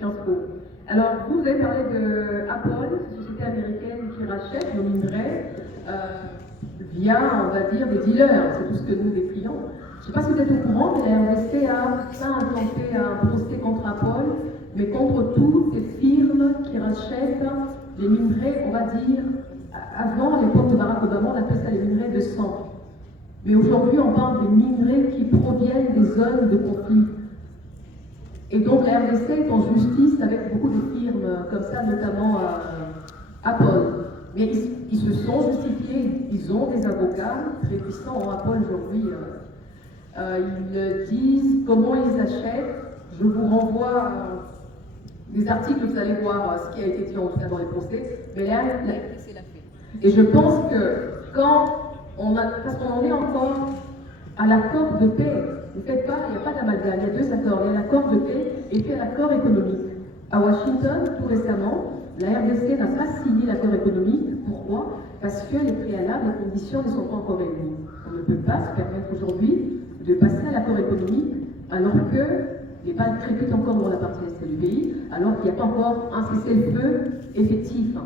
Sciences Po. Alors, vous avez parlé de Apple, cette société américaine qui rachète nos minerais via, on va dire, des dealers. C'est tout ce que nous décrions. Je ne sais pas si vous êtes au courant, mais la RDC a implanté un procès contre Apple, mais contre toutes ces firmes qui rachètent les minerais, on va dire, avant, à l'époque de Barack Obama, on appelait ça les minerais de sang. Mais aujourd'hui, on parle des minerais qui proviennent des zones de conflit. Et donc la RDC est en justice avec beaucoup de firmes comme ça, notamment Apple. Mais ils se sont justifiés, ils ont des avocats très puissants en Apple aujourd'hui. Ils disent comment ils achètent. Je vous renvoie des articles, vous allez voir ce qui a été dit en tout cas dans les procès. Mais là, la RDC l'a fait. Et je pense que quand parce qu'on en est encore à l'accord de paix. Ne faites pas, il n'y a pas d'amalgame, il y a deux accords. Il y a l'accord de paix et puis l'accord économique. À Washington, tout récemment, la RDC n'a pas signé l'accord économique. Pourquoi? Parce que les préalables, les conditions ne sont pas encore réunies. On ne peut pas se permettre aujourd'hui de passer à l'accord économique alors que les balles crépitent encore dans la partie est du pays, alors qu'il n'y a pas encore un cessez-le-feu effectif.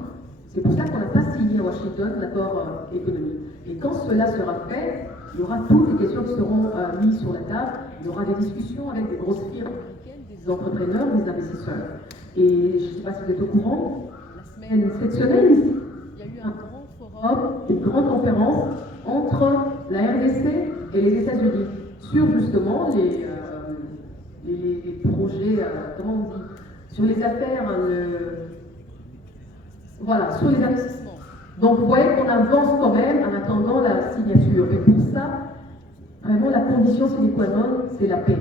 C'est pour ça qu'on n'a pas signé à Washington l'accord économique. Et quand cela sera fait, il y aura toutes les questions qui seront mises sur la table. Il y aura des discussions avec des grosses firmes, des entrepreneurs, des investisseurs. Et je ne sais pas si vous êtes au courant, cette semaine, il y a eu un grand forum, une grande conférence entre la RDC et les États-Unis sur justement les projets, comment on dit, sur les affaires, voilà, sur les investissements. Donc vous voyez qu'on avance quand même en attendant la signature. Et pour ça, vraiment la condition sine qua non, c'est la paix.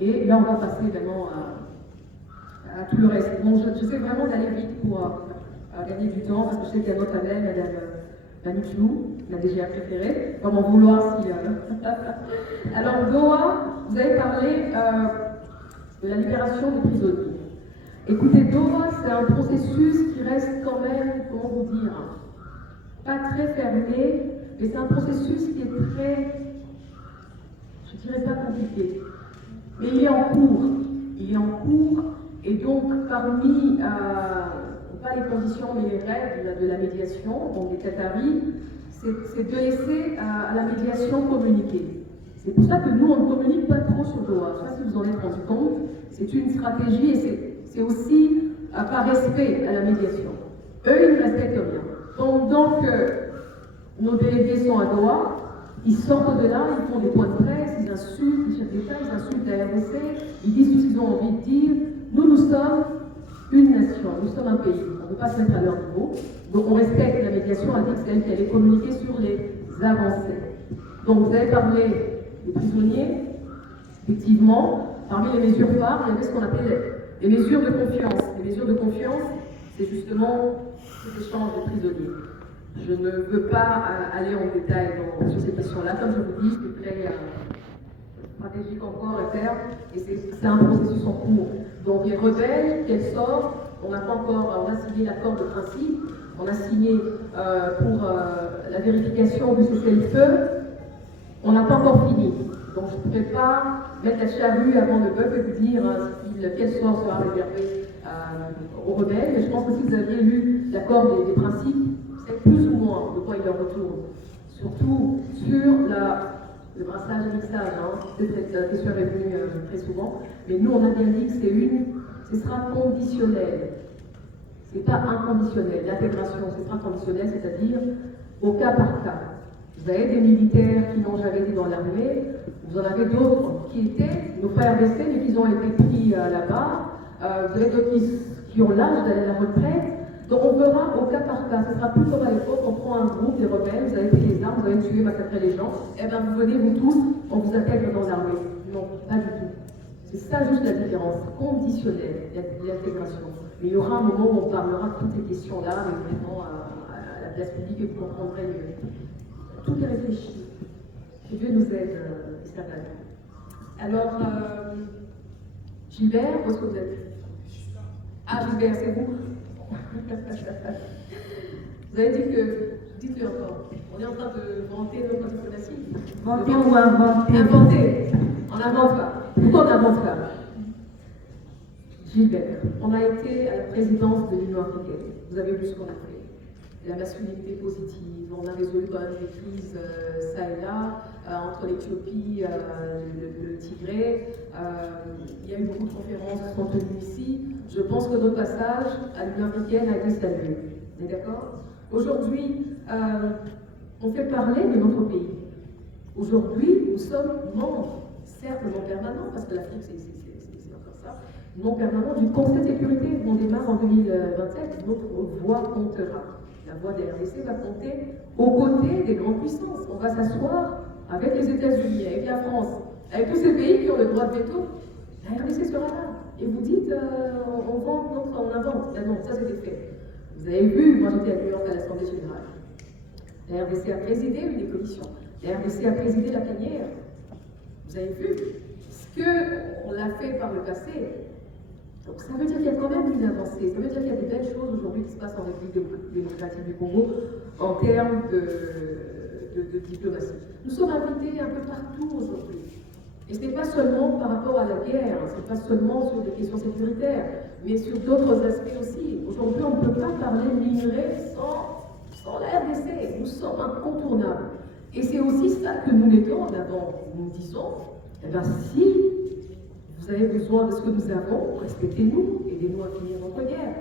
Et là on va passer vraiment à tout le reste. Bon, j'essaie vraiment d'aller vite pour gagner du temps, parce que je sais qu'il y a notre panel, Madame Michou, ma DGA préférée, pas m'en vouloir si... Alors Doha, vous avez parlé de la libération des prisonniers. Écoutez, Doha, c'est un processus qui reste quand même, comment vous dire, pas très fermé, mais c'est un processus qui est très, je dirais pas compliqué, mais il est en cours. Il est en cours, et donc parmi, pas les conditions, mais les règles de la médiation, donc des Qataris, c'est de laisser à la médiation communiquer. C'est pour ça que nous, on ne communique pas trop sur Doha. Je ne sais pas si vous en êtes rendu compte, c'est une stratégie et c'est aussi par respect à la médiation. Eux, ils ne respectent rien. Pendant que nos délégués sont à Doha, ils sortent de là, ils font des points de presse, ils insultent les chefs d'État, ils insultent la RDC, ils disent tout ce qu'ils ont envie de dire. Nous sommes une nation, nous sommes un pays. On ne peut pas se mettre à leur niveau. Donc on respecte la médiation, elle dit que c'est elle qui allait communiquer sur les avancées. Donc vous avez parlé des prisonniers, effectivement, parmi les mesures phares, il y avait ce qu'on appelle les mesures de confiance. Les mesures de confiance, c'est justement cet échange de prisonniers. Je ne veux pas aller en détail sur ces questions-là. Comme je vous dis, c'est très stratégique encore à faire, et c'est un processus en cours. Donc les rebelles, qu'elles sortent, on a signé l'accord de principe, on a signé pour la vérification du cessez-le-feu, on n'a pas encore fini. Donc je ne pourrais pas mettre la charrue avant le bœuf et vous dire quel sort sera réservé aux rebelles. Mais je pense que si vous aviez lu l'accord des principes, vous savez plus ou moins de quoi il leur retourne. Surtout sur le brassage et mixage. Cette question est venue très souvent. Mais nous, on a bien dit que ce sera conditionnel. Ce n'est pas inconditionnel. L'intégration, ce sera conditionnel, c'est-à-dire au cas par cas. Vous avez des militaires qui n'ont jamais été dans l'armée, vous en avez d'autres qui étaient nos frères RDC, mais qui ont été pris là-bas. Vous avez d'autres qui ont l'âge d'aller à la retraite. Donc on verra au cas par cas. Ce sera plus comme à l'époque, on prend un groupe, des rebelles, vous avez pris les armes, vous avez tué, massacré les gens, et bien vous venez, vous tous, on vous intègre dans l'armée. Non, pas du tout. C'est ça juste la différence, conditionnelle, l'intégration. Mais il y aura un moment où on parlera de toutes ces questions-là, mais vraiment à la place publique, et vous comprendrez mieux. Tout est réfléchi. Que Dieu nous aide, Isabelle. Alors, Gilbert, où est-ce que vous êtes? Ah, Gilbert, c'est vous. Vous avez dit que, dites-le encore, on est en train de vanter notre diplomatie. Vanter ou inventer? Inventer. On n'invente pas. Pourquoi on n'invente pas? Gilbert, on a été à la présidence de l'Union africaine. Vous avez vu ce qu'on a fait. La masculinité positive, on a résolu quand même des crises ça et là, entre l'Éthiopie, le Tigré. Il y a eu beaucoup de conférences qui sont tenues ici. Je pense que notre passage à l'Union africaine a été salué. On est d'accord? Aujourd'hui, on fait parler de notre pays. Aujourd'hui, nous sommes membres, certes non permanents, parce que l'Afrique c'est encore ça, non permanents du Conseil de sécurité. On démarre en 2027, notre voix comptera. La voix des RDC va compter aux côtés des grandes puissances. On va s'asseoir avec les États-Unis, avec la France, avec tous ces pays qui ont le droit de veto. La RDC sera là. Et vous dites, on vend, on invente. Non, ça c'était fait. Vous avez vu, moi j'étais à New York à l'Assemblée générale. La RDC a présidé une des commissions. La RDC a présidé la plénière. Vous avez vu ce qu'on l'a fait par le passé. Donc ça veut dire qu'il y a quand même une avancée. Ça veut dire qu'il y a des belles choses aujourd'hui qui se passent en République démocratique du Congo en termes de diplomatie. Nous sommes invités un peu partout aujourd'hui. Et ce n'est pas seulement par rapport à la guerre, ce n'est pas seulement sur des questions sécuritaires, mais sur d'autres aspects aussi. Aujourd'hui, on ne peut pas parler minerai sans la RDC. Nous sommes incontournables. Et c'est aussi ça que nous mettons en avant. Nous disons, eh bien, si vous avez besoin de ce que nous avons, respectez-nous, aidez-nous à finir notre guerre.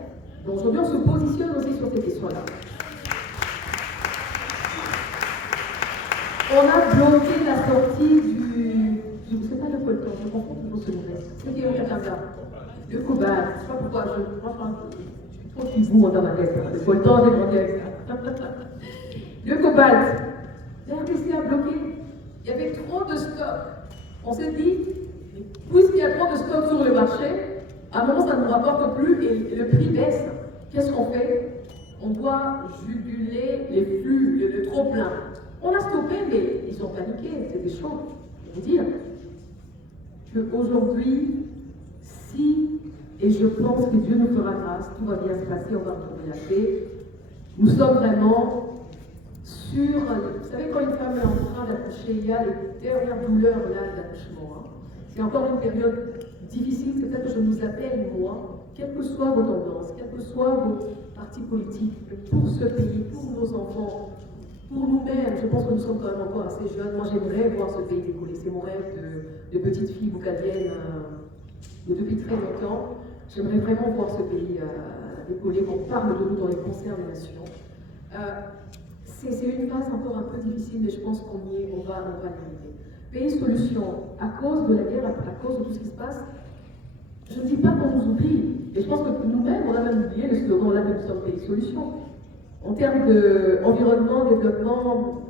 Donc aujourd'hui, on se positionne aussi sur ces questions-là. On a bloqué la sortie je ne sais pas le coltan, je confonds toujours ce nom. C'est qui est au Canada. Le cobalt, je ne sais pas pourquoi, je suis trop fibou dans ma tête. Le coltan, j'ai grandi avec ça. Le cobalt, la RDC a bloqué. Il y avait trop de stocks. On s'est dit, puisqu'il y a trop de stocks sur le marché, à un moment ça ne nous rapporte plus et le prix baisse. Qu'est-ce qu'on fait? On doit juguler les flux, le trop-plein. On a stoppé, mais ils ont paniqué, c'était chaud. Je veux dire qu'aujourd'hui, si, et je pense que Dieu nous fera grâce, tout va bien se passer, on va retrouver la paix. Nous sommes vraiment sur, vous savez, quand une femme est en train d'accoucher, il y a les dernières douleurs là de l'accouchement. Hein. C'est encore une période difficile, c'est ça que je nous appelle, moi, quelles que soient vos tendances, quels que soient vos partis politiques, pour ce pays, pour nos enfants, pour nous-mêmes. Je pense que nous sommes quand même encore assez jeunes. Moi, j'aimerais voir ce pays décoller. C'est mon rêve de petite fille boucadienne depuis très longtemps. J'aimerais vraiment voir ce pays décoller, qu'on parle de nous dans les concerts des nations. C'est une phase encore un peu difficile, mais je pense qu'on y est, on va y arriver. Pays solution, à cause de la guerre, à cause de tout ce qui se passe, je ne dis pas qu'on nous oublie, et je pense que nous-mêmes, on a même oublié le slogan là que nous sommes pays solution. En termes d'environnement, développement,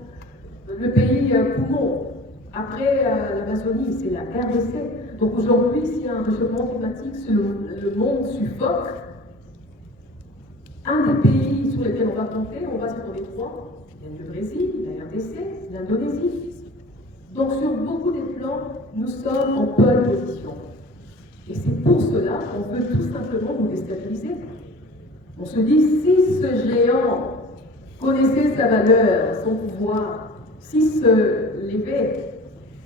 le pays poumon. Après l'Amazonie, c'est la RDC. Donc aujourd'hui, s'il y a un réchauffement climatique, si le monde suffoque, un des pays sur lesquels on va compter, on va se trouver trois. Il y a le Brésil, la RDC, l'Indonésie. Donc sur beaucoup des plans, nous sommes en bonne position. Et c'est pour cela qu'on veut tout simplement nous déstabiliser. On se dit, si ce géant connaissait sa valeur, son pouvoir, s'il se levait,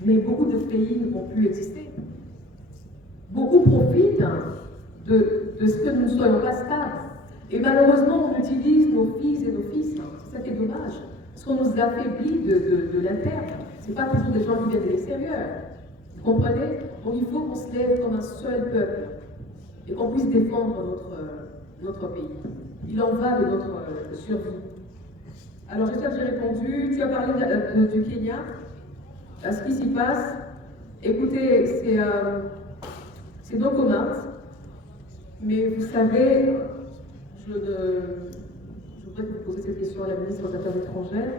mais beaucoup de pays ne vont plus exister. Beaucoup profitent de ce que nous ne soyons pas stables. Et malheureusement, on utilise nos fils et nos fils. C'est ça qui est dommage. Parce qu'on nous affaiblit de l'interne. Ce n'est pas toujours des gens qui viennent de l'extérieur. Vous comprenez? Donc il faut qu'on se lève comme un seul peuple et qu'on puisse défendre notre pays. Il en va de notre survie. Alors j'espère que j'ai répondu. Tu as parlé du Kenya, à ce qui s'y passe. Écoutez, c'est non commun, mais vous savez, je voudrais vous poser cette question à la ministre des Affaires étrangères.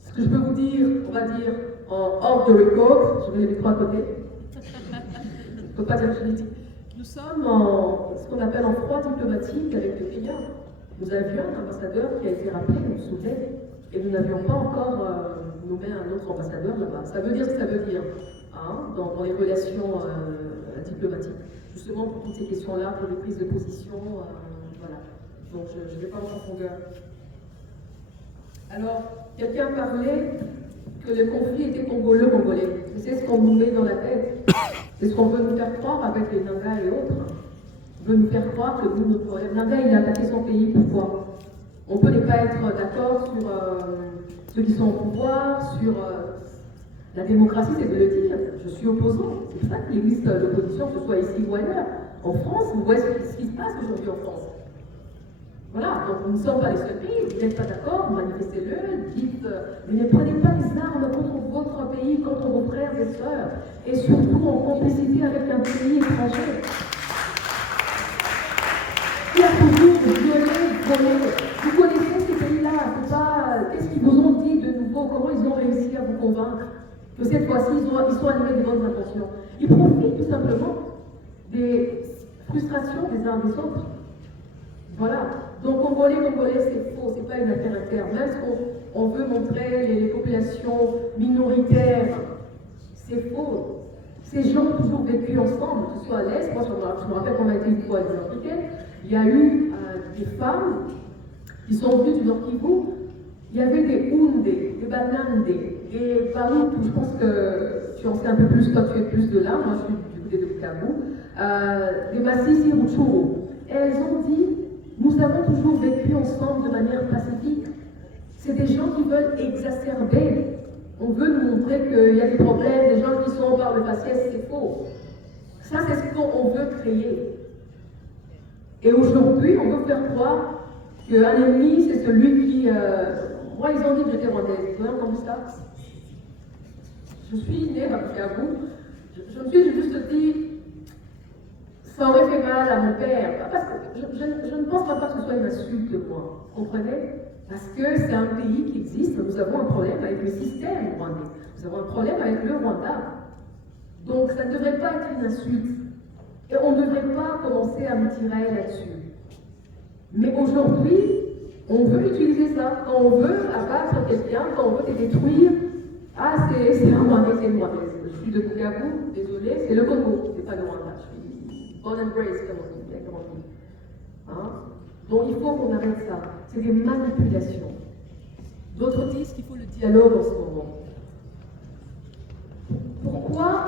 Ce que je peux vous dire, on va dire en off the record, je mets les micros à côté. Je ne peux pas dire que je l'ai dit. Nous sommes en ce qu'on appelle en froid diplomatique avec le Kenya. Nous avions un ambassadeur qui a été rappelé, vous vous souvenez, et nous n'avions pas encore nommé un autre ambassadeur là-bas. Ça veut dire ce que ça veut dire hein, dans les relations diplomatiques. Justement pour toutes ces questions-là, pour les prises de position, voilà. Donc je ne vais pas en profondeur. Alors, quelqu'un parlait que le conflit était congolo-congolais. C'est ce qu'on nous met dans la tête. C'est ce qu'on veut nous faire croire avec les Nangas et autres. veut nous faire croire que nous, notre problème. Naga, il a attaqué son pays, pourquoi? On peut ne pas être d'accord sur ceux qui sont au pouvoir, sur la démocratie, c'est de le dire. Je suis opposant. C'est pour ça qu'il existe l'opposition, que ce soit ici ou ailleurs. En France, vous voyez ce qui se passe aujourd'hui en France. Voilà, donc nous ne sommes pas les seuls pays. Vous n'êtes pas d'accord, manifestez-le, dites, mais ne prenez pas les armes contre votre pays, contre vos frères et sœurs, et surtout en complicité avec un pays étranger. Qui a toujours violé. Vous connaissez ces pays-là, c'est pas. Qu'est-ce qu'ils vous ont dit de nouveau? Comment ils ont réussi à vous convaincre que cette fois-ci, ils sont animés de bonnes intentions? Ils profitent tout simplement des frustrations des uns des autres. Voilà. Donc, Congolais, c'est faux, c'est pas une affaire interne. Même si on veut montrer les populations minoritaires, c'est faux. Ces gens ont toujours vécu ensemble, que ce soit à l'Est. Moi, je me rappelle qu'on a été une fois à l'Union africaine. Il y a eu des femmes qui sont venues du Nord Kivu. Il y avait des Houndé, des Banandé, des Barutu. Je pense que tu en sais un peu plus, toi tu es plus de là. Moi, je suis du côté de Bukavu. Des Massisi Rutshuru. Et elles ont dit, nous avons toujours vécu ensemble de manière pacifique. C'est des gens qui veulent exacerber. On veut nous montrer qu'il y a des problèmes, des gens qui sont par le faciès, c'est faux. Ça, c'est ce qu'on veut créer. Et aujourd'hui, on veut faire croire qu'un ennemi, c'est celui qui... Moi, ils ont dit que j'étais rwandaise. Vous voyez comme ça? Je suis née à Bukavu. Je me suis juste dit, ça aurait fait mal à mon père. Parce que je ne pense pas que ce soit une insulte, moi. Vous comprenez? Parce que c'est un pays qui existe. Nous avons un problème avec le système rwandais. Nous avons un problème avec le Rwanda. Donc, ça ne devrait pas être une insulte. Et on ne devrait pas commencer à me tirer là-dessus. Mais aujourd'hui, on veut utiliser ça. Quand on veut abattre quelqu'un, quand on veut te détruire, ah, c'est un Rwandais, c'est une Rwandaise. Je suis de Bukavu, désolé, c'est le Congo, c'est pas le Rwanda. Je suis born and raised, comme on dit. Hein? Donc il faut qu'on arrête ça. C'est des manipulations. D'autres disent qu'il faut le dialogue en ce moment. Pourquoi?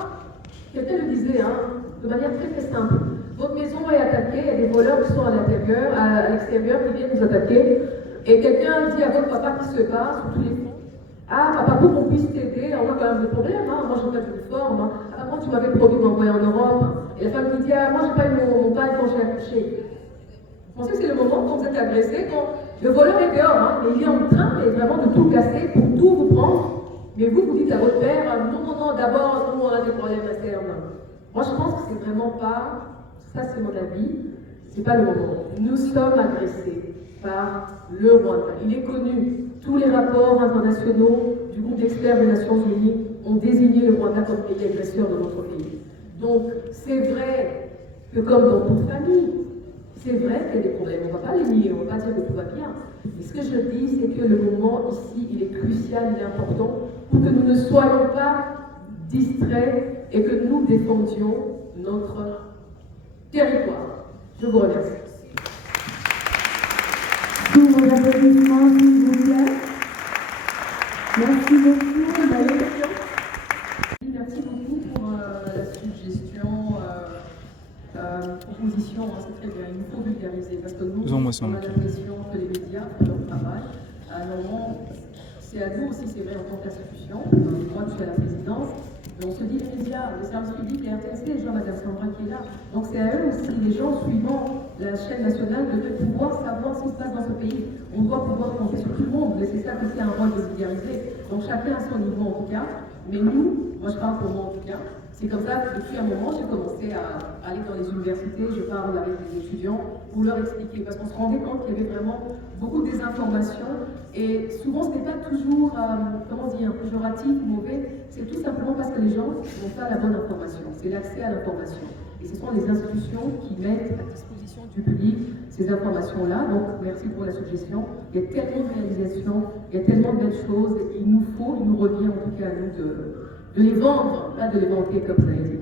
Quelqu'un le disait, hein, de manière très très simple. Votre maison est attaquée, il y a des voleurs qui sont à l'intérieur, à l'extérieur, qui viennent vous attaquer, et quelqu'un dit à votre papa qui se bat sur tous les fronts, ah papa, pour qu'on puisse t'aider, on a quand même des problèmes, hein, moi j'ai pas d'uniforme, hein. Ah, quand tu m'avais promis de m'envoyer en Europe, et la femme qui dit, ah moi j'ai pas eu mon pain quand j'ai accouché. Vous pensez que c'est le moment quand vous êtes agressé, quand le voleur est dehors, hein, et il est en train vraiment de tout casser pour tout vous prendre, mais vous dites à votre père, non, d'abord, nous on a des problèmes internes. Moi je pense que c'est vraiment pas, ça c'est mon avis, c'est pas le moment. Nous sommes agressés par le Rwanda. Il est connu. Tous les rapports internationaux du groupe d'experts des Nations Unies ont désigné le Rwanda comme pays agresseur de notre pays. Donc c'est vrai que comme dans toute famille, c'est vrai qu'il y a des problèmes. On ne va pas les nier, on ne va pas dire que tout va bien. Mais ce que je dis, c'est que le moment ici, il est crucial, il est important pour que nous ne soyons pas distraits et que nous défendions notre territoire. Je vous remercie. Tous vos applaudissements, s'il vous plaît. Merci beaucoup. Merci beaucoup pour la suggestion, proposition. Hein, c'est très bien. Il nous faut vulgariser parce que nous, on a l'impression que les médias font leur travail. Alors, c'est à nous aussi, c'est vrai, en tant qu'institution. Moi, je suis à la présidence. On se dit les médias, le service public, les RTNC, les gens, Madame Sandra qui est là. Donc c'est à eux aussi, les gens suivant la chaîne nationale, de pouvoir savoir ce qui se passe dans ce pays. On doit pouvoir compter sur tout le monde, mais c'est ça que c'est un rôle de vulgariser. Donc chacun à son niveau en tout cas. Mais nous, moi je parle pour moi en tout cas, c'est comme ça que depuis un moment, j'ai commencé à aller dans les universités, je parle avec les étudiants pour leur expliquer. Parce qu'on se rendait compte qu'il y avait vraiment beaucoup de désinformation. Et souvent, ce n'est pas toujours, comment dire, péjoratif ou mauvais. C'est tout simplement parce que les gens n'ont pas la bonne information. C'est l'accès à l'information. Et ce sont les institutions qui mettent à disposition du public ces informations-là. Donc, merci pour la suggestion. Il y a tellement de réalisations, il y a tellement de belles choses. Il nous faut, il nous revient en tout cas à nous de les vendre, pas de les vanter comme ça a été.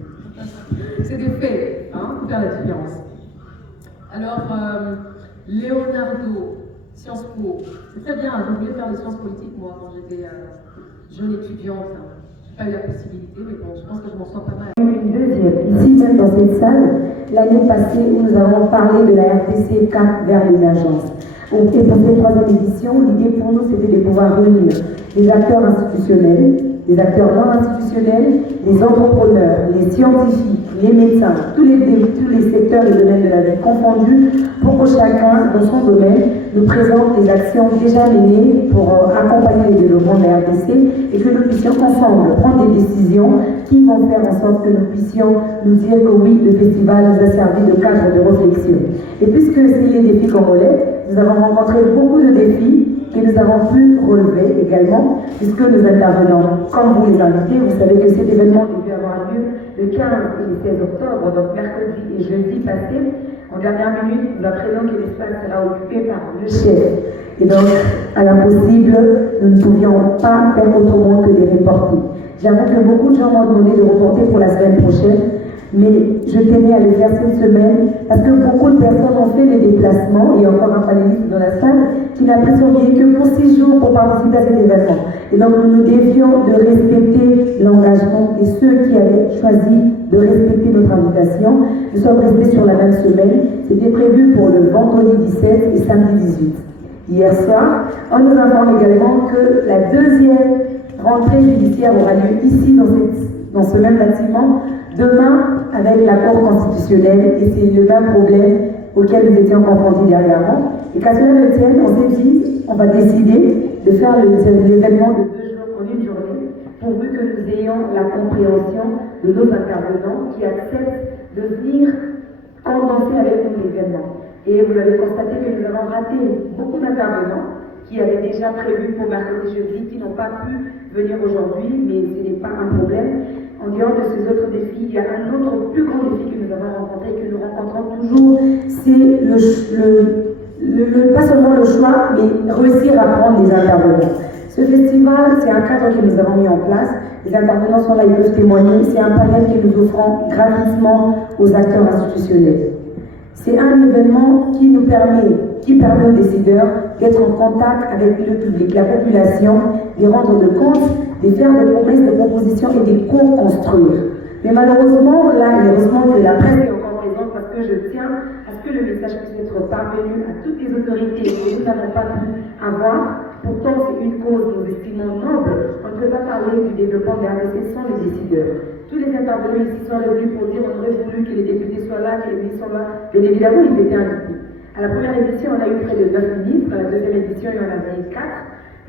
C'est des faits, hein, pour faire la différence. Alors, Leonardo, Sciences Po, c'est très bien, je voulais faire des sciences politiques moi quand j'étais jeune étudiante. pas eu la possibilité, mais bon, je pense que je m'en sors pas mal. Une deuxième, ici même dans cette salle, l'année passée où nous avons parlé de la RDC Cap vers l'émergence. Et pour cette troisième édition, l'idée pour nous c'était de pouvoir réunir les acteurs institutionnels, les acteurs non institutionnels, les entrepreneurs, les scientifiques, les médecins, tous les secteurs et domaines de la vie confondus, pour que chacun, dans son domaine, nous présente les actions déjà menées pour accompagner le développement de la RDC et que nous puissions ensemble prendre des décisions qui vont faire en sorte que nous puissions nous dire que oui, le festival nous a servi de cadre de réflexion. Et puisque c'est les défis congolais, nous avons rencontré beaucoup de défis que nous avons pu relever également, puisque nous intervenons comme vous les invités. Vous savez que cet événement devait avoir lieu le 15 et le 16 octobre, donc mercredi et jeudi passé. En dernière minute, nous apprenons que l'espace sera occupé par le chef. Et donc, à l'impossible, nous ne pouvions pas faire autrement que de reporter. J'avoue que beaucoup de gens m'ont demandé de reporter pour la semaine prochaine, mais je tenais à le faire cette semaine parce que beaucoup de personnes ont fait des déplacements, et encore un panéliste dans la salle qui n'a pris son billet que pour 6 jours pour participer à cet événement. Et donc nous nous devions de respecter l'engagement de ceux qui avaient choisi de respecter notre invitation. Nous sommes restés sur la même semaine. C'était prévu pour le vendredi 17 et samedi 18. Hier soir, on nous informe également que la deuxième rentrée judiciaire aura lieu ici dans ce même bâtiment demain avec la Cour constitutionnelle, et c'est le même problème auquel nous étions confrontés dernièrement. Et qu'à cela ne tienne, on s'est dit, on va décider de faire l'événement de 2 jours en une journée, pourvu que nous ayons la compréhension de nos intervenants qui acceptent de venir condenser avec nous l'événement. Et vous avez constaté que nous avons raté beaucoup d'intervenants qui avaient déjà prévu pour mercredi jeudi, qui n'ont pas pu venir aujourd'hui, mais ce n'est pas un problème. En dehors de ces autres défis, il y a un autre plus grand défi que nous avons rencontré, que nous rencontrons toujours, c'est pas seulement le choix, mais réussir à prendre les intervenants. Ce festival, c'est un cadre que nous avons mis en place. Les intervenants sont là, ils peuvent témoigner. C'est un panel que nous offrons gratuitement aux acteurs institutionnels. C'est un événement qui permet aux décideurs d'être en contact avec le public, la population, de rendre de compte, de faire des promesses, des propositions et de co-construire. Mais malheureusement, là, heureusement que la presse est encore présente parce que je tiens à ce que le message puisse être parvenu à toutes les autorités que nous n'avons pas pu avoir. Pourtant, c'est une cause, nous estimons noble. On ne peut pas parler du développement de la RDC sans les décideurs. Tous les intervenants ici sont revenus pour dire on aurait voulu que les députés soient là, que les ministres soient là. Bien évidemment, ils étaient invités. À la première édition, on a eu près de 9 ministres. À la deuxième édition, il y en avait 4.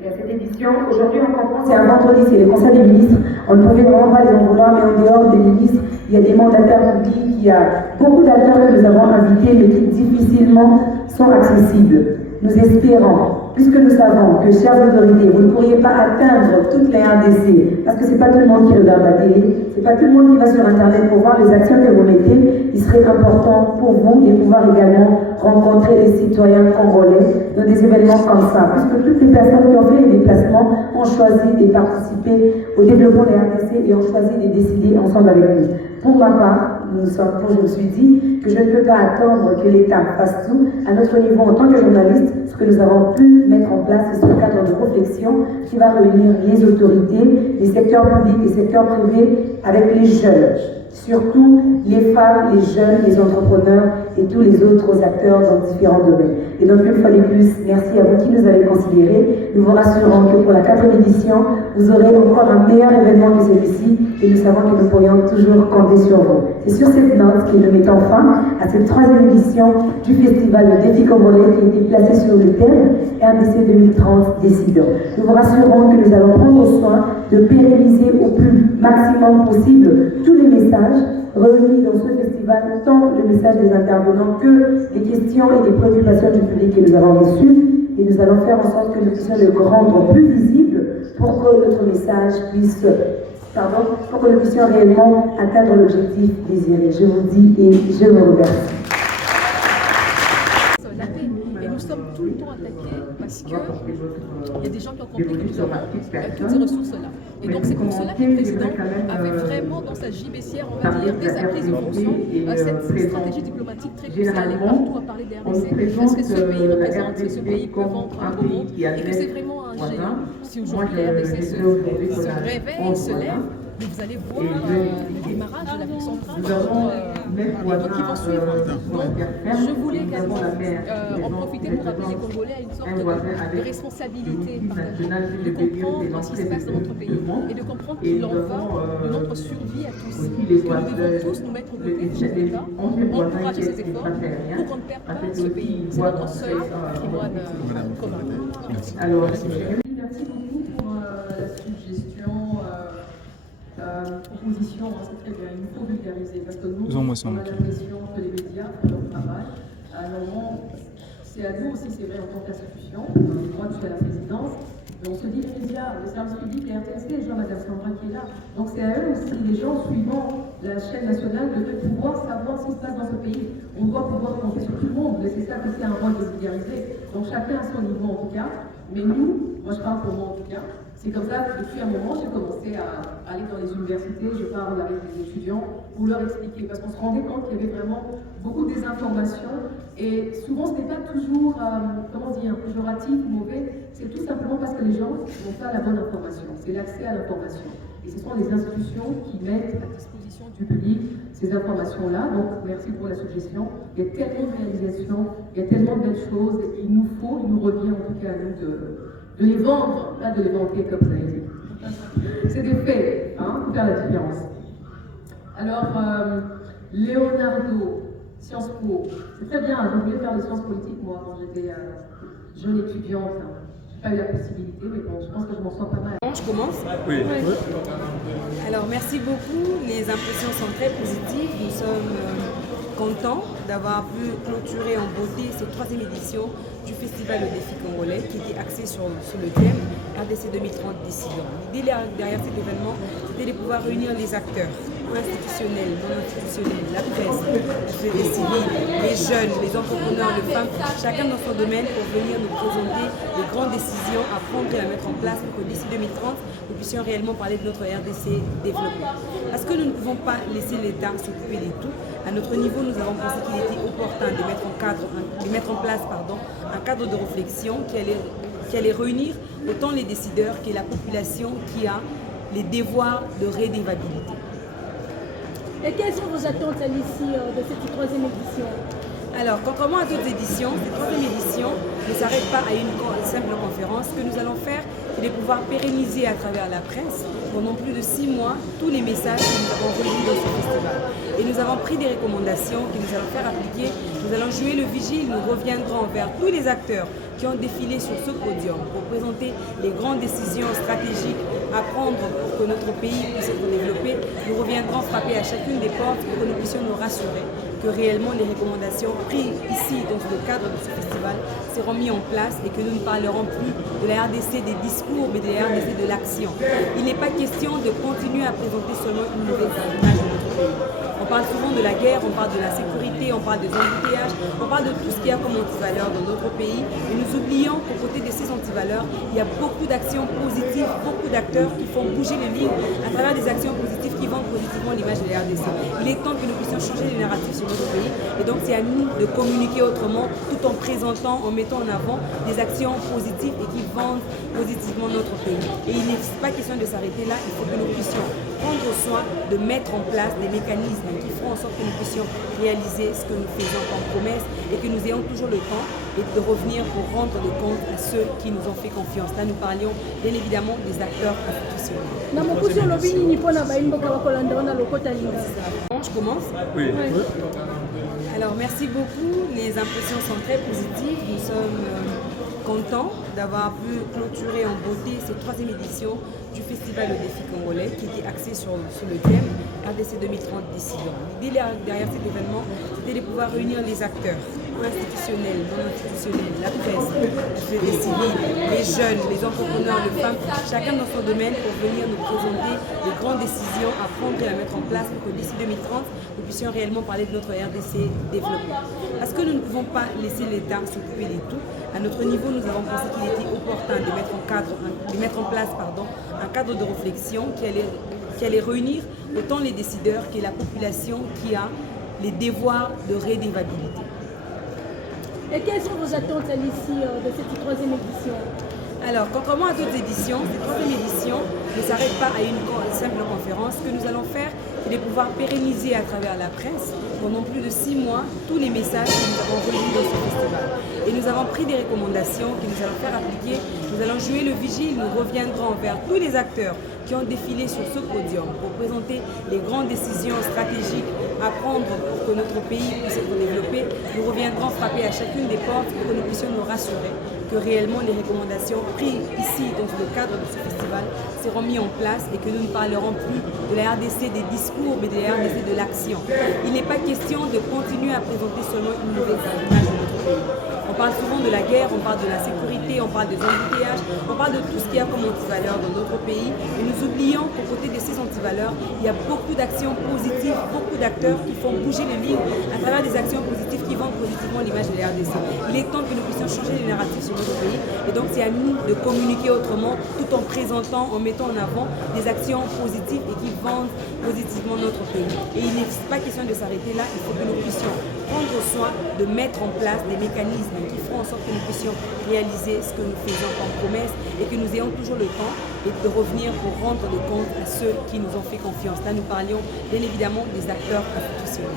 Et à cette édition, aujourd'hui, on comprend, c'est un vendredi, c'est le Conseil des ministres. On ne pouvait vraiment pas les en vouloir, mais en dehors des ministres, il y a des mandataires publics, il y a beaucoup d'acteurs que nous avons invités, mais qui difficilement sont accessibles. Nous espérons, puisque nous savons que, chères autorités, vous ne pourriez pas atteindre toutes les RDC, parce que ce n'est pas tout le monde qui regarde la télé, ce n'est pas tout le monde qui va sur Internet pour voir les actions que vous mettez. Il serait important pour vous de pouvoir également rencontrer les citoyens congolais dans des événements comme ça, puisque toutes les personnes qui ont fait les déplacements ont choisi de participer au développement des RDC et ont choisi de décider ensemble avec nous. Pour ma part, je me suis dit que je ne peux pas attendre que l'État fasse tout. À notre niveau, en tant que journaliste, ce que nous avons pu mettre en place, c'est ce cadre de réflexion qui va réunir les autorités, les secteurs publics, les secteurs privés avec les jeunes. Surtout les femmes, les jeunes, les entrepreneurs et tous les autres acteurs dans différents domaines. Et donc, une fois de plus, merci à vous qui nous avez considérés. Nous vous rassurons que pour la 4e édition, vous aurez encore un meilleur événement que celui-ci et nous savons que nous pourrions toujours compter sur vous. C'est sur cette note que nous mettons fin à cette 3e édition du festival Le Défi Congolais qui a été placé sur le thème RDC 2030 décidant. Nous vous rassurons que nous allons prendre soin de pérenniser au plus maximum possible tous les messages revenus dans ce festival, tant le message des intervenants que les questions et les préoccupations du public que nous avons reçues. Et nous allons faire en sorte que nous puissions le rendre plus visible pour que notre message puisse, pour que nous puissions réellement atteindre l'objectif désiré. Je vous dis et je vous remercie. Et nous sommes tout le temps attaqués parce qu'il y a des gens qui ont compris que nous avons toutes ces ressources-là. Et donc c'est pour cela que le président avait vraiment dans sa gibecière, on va dire, dès sa prise de fonction, cette stratégie diplomatique très poussée, aller partout à parler des RDC, parce que ce pays représente, ce pays peut vendre au monde, et que c'est vraiment un géant. Si aujourd'hui la RDC se réveille, se lève, mais vous allez voir le démarrage de l'Afrique centrale qui vont suivre. Donc, je voulais également en profiter pour appeler les Congolais à une sorte de responsabilité partagée, de comprendre ce qui se passe dans notre pays et de comprendre qu'il en va de notre survie à tous. Que nous devons tous nous mettre aux côtés de cet État, encourager ses efforts pour qu'on ne perde pas ce pays. C'est notre seul patrimoine commun. Alors, merci beaucoup pour la suggestion. Proposition, c'est très bien, il nous faut vulgariser parce que nous, on a l'impression que les médias font leur travail. Alors, c'est à nous aussi, c'est vrai, en tant qu'institution, moi je suis à la présidence, mais on se dit les médias, les services publics, les RTSD, je vois Madame Sandra qui est là. Donc c'est à eux aussi, les gens suivant la chaîne nationale, de pouvoir savoir ce qui se passe dans ce pays. On doit pouvoir compter sur tout le monde, mais c'est ça que c'est un rôle de vulgariser. Donc chacun à son niveau en tout cas, mais nous, moi je parle pour moi en tout cas, c'est comme ça que depuis un moment, j'ai commencé à aller dans les universités, je parle avec les étudiants pour leur expliquer, parce qu'on se rendait compte qu'il y avait vraiment beaucoup de désinformation et souvent ce n'est pas toujours, comment dire, péjoratif ou mauvais, c'est tout simplement parce que les gens n'ont pas la bonne information, c'est l'accès à l'information. Et ce sont les institutions qui mettent à disposition du public ces informations-là. Donc merci pour la suggestion. Il y a tellement de réalisations, il y a tellement de belles choses, il nous faut, il nous revient en tout cas à nous de les vendre, pas de les vanter comme ça a été. C'est des faits, hein, pour faire la différence. Alors, Leonardo, Sciences Po, c'est très bien, je voulais faire des sciences politiques moi quand j'étais jeune étudiante. Je n'ai pas eu la possibilité, mais bon, je pense que je m'en sors pas mal. Je commence ? Oui. Alors, merci beaucoup. Les impressions sont très positives. Nous sommes contents d'avoir pu clôturer en beauté cette 3e édition du Festival Le Défi Congolais qui était axé sur le thème RDC 2030 décision. L'idée derrière cet événement, c'était de pouvoir réunir les acteurs institutionnels, non institutionnels, la presse, la société civile, les jeunes, les entrepreneurs, les femmes, chacun dans son domaine pour venir nous présenter les grandes décisions à prendre et à mettre en place pour que d'ici 2030, nous puissions réellement parler de notre RDC développé. Parce que nous ne pouvons pas laisser l'État s'occuper de tout. À notre niveau, nous avons pensé qu'il était opportun de mettre en place un cadre de réflexion qui allait réunir autant les décideurs que la population qui a les devoirs de redevabilité. Et quelles sont vos attentes à l'issue de cette 3e édition ? Alors, contrairement à d'autres éditions, cette 3e édition ne s'arrête pas à une simple conférence. Ce que nous allons faire, c'est de pouvoir pérenniser à travers la presse pendant plus de 6 mois tous les messages que nous avons reçus dans ce festival. Et nous avons pris des recommandations que nous allons faire appliquer. Nous allons jouer le vigile, nous reviendrons vers tous les acteurs qui ont défilé sur ce podium pour présenter les grandes décisions stratégiques à prendre pour que notre pays puisse être développé. Nous reviendrons frapper à chacune des portes pour que nous puissions nous rassurer que réellement les recommandations prises ici dans le cadre de ce festival seront mises en place et que nous ne parlerons plus de la RDC des discours mais de la RDC de l'action. Il n'est pas question de continuer à présenter seulement une nouvelle image de notre pays. On parle souvent de la guerre, on parle de la sécurité, on parle des embouteillages, on parle de tout ce qu'il y a comme antivaleurs dans notre pays et nous oublions qu'au côté de ces antivaleurs, il y a beaucoup d'actions positives, beaucoup d'acteurs qui font bouger les lignes à travers des actions positives qui vendent positivement l'image de la RDC. Il est temps que nous puissions changer les narratifs sur notre pays et donc c'est à nous de communiquer autrement tout en présentant, en mettant en avant des actions positives et qui vendent positivement notre pays. Et il n'est pas question de s'arrêter là, il faut que nous puissions prendre soin de mettre en place des mécanismes qui feront en sorte que nous puissions réaliser ce que nous faisons comme promesse et que nous ayons toujours le temps et de revenir pour rendre des comptes à ceux qui nous ont fait confiance. Là, nous parlions bien évidemment des acteurs institutionnels. Je commence ? Oui. Alors, merci beaucoup. Les impressions sont très positives. Nous sommes contents d'avoir pu clôturer en beauté cette 3e édition du Festival Le Défi Congolais qui était axé sur le thème RDC 2030 décision. L'idée derrière cet événement, c'était de pouvoir réunir les acteurs institutionnelle, non institutionnelle, la presse, la société civile, les jeunes, les entrepreneurs, les femmes, chacun dans son domaine pour venir nous présenter les grandes décisions à prendre et à mettre en place pour que d'ici 2030, nous puissions réellement parler de notre RDC développé. Parce que nous ne pouvons pas laisser l'État s'occuper de tout. À notre niveau, nous avons pensé qu'il était opportun de mettre en place un cadre de réflexion qui allait réunir autant les décideurs que la population qui a les devoirs de redevabilité. Et quelles sont vos attentes à l'issue de cette troisième édition? Alors, contrairement à d'autres éditions, cette troisième édition ne s'arrête pas à une simple conférence. Ce que nous allons faire, c'est de pouvoir pérenniser à travers la presse pendant plus de 6 mois tous les messages que nous avons reçus dans ce festival. Et nous avons pris des recommandations que nous allons faire appliquer. Nous allons jouer le vigile, nous reviendrons vers tous les acteurs qui ont défilé sur ce podium pour présenter les grandes décisions stratégiques à prendre pour que notre pays puisse être développé. Nous reviendrons frapper à chacune des portes pour que nous puissions nous rassurer que réellement les recommandations prises ici dans le cadre de ce festival seront mises en place et que nous ne parlerons plus de la RDC des discours mais de la RDC de l'action. Il n'est pas question de continuer à présenter seulement une mauvaise image de notre pays. On parle souvent de la guerre, on parle de la sécurité, on parle des embouteillages, on parle de tout ce qu'il y a comme antivaleurs dans notre pays. Et nous oublions qu'au côté de ces antivaleurs, il y a beaucoup d'actions positives, beaucoup d'acteurs qui font bouger les lignes à travers des actions positives qui vendent positivement l'image de la RDC. Il est temps que nous puissions changer les narratifs sur notre pays. Et donc c'est à nous de communiquer autrement, tout en présentant, en mettant en avant des actions positives et qui vendent positivement notre pays. Et il n'est pas question de s'arrêter là, il faut que nous puissions prendre soin de mettre en place des mécanismes qui feront en sorte que nous puissions réaliser ce que nous faisons comme promesse et que nous ayons toujours le temps de revenir pour rendre le compte à ceux qui nous ont fait confiance. Là, nous parlions bien évidemment des acteurs institutionnels.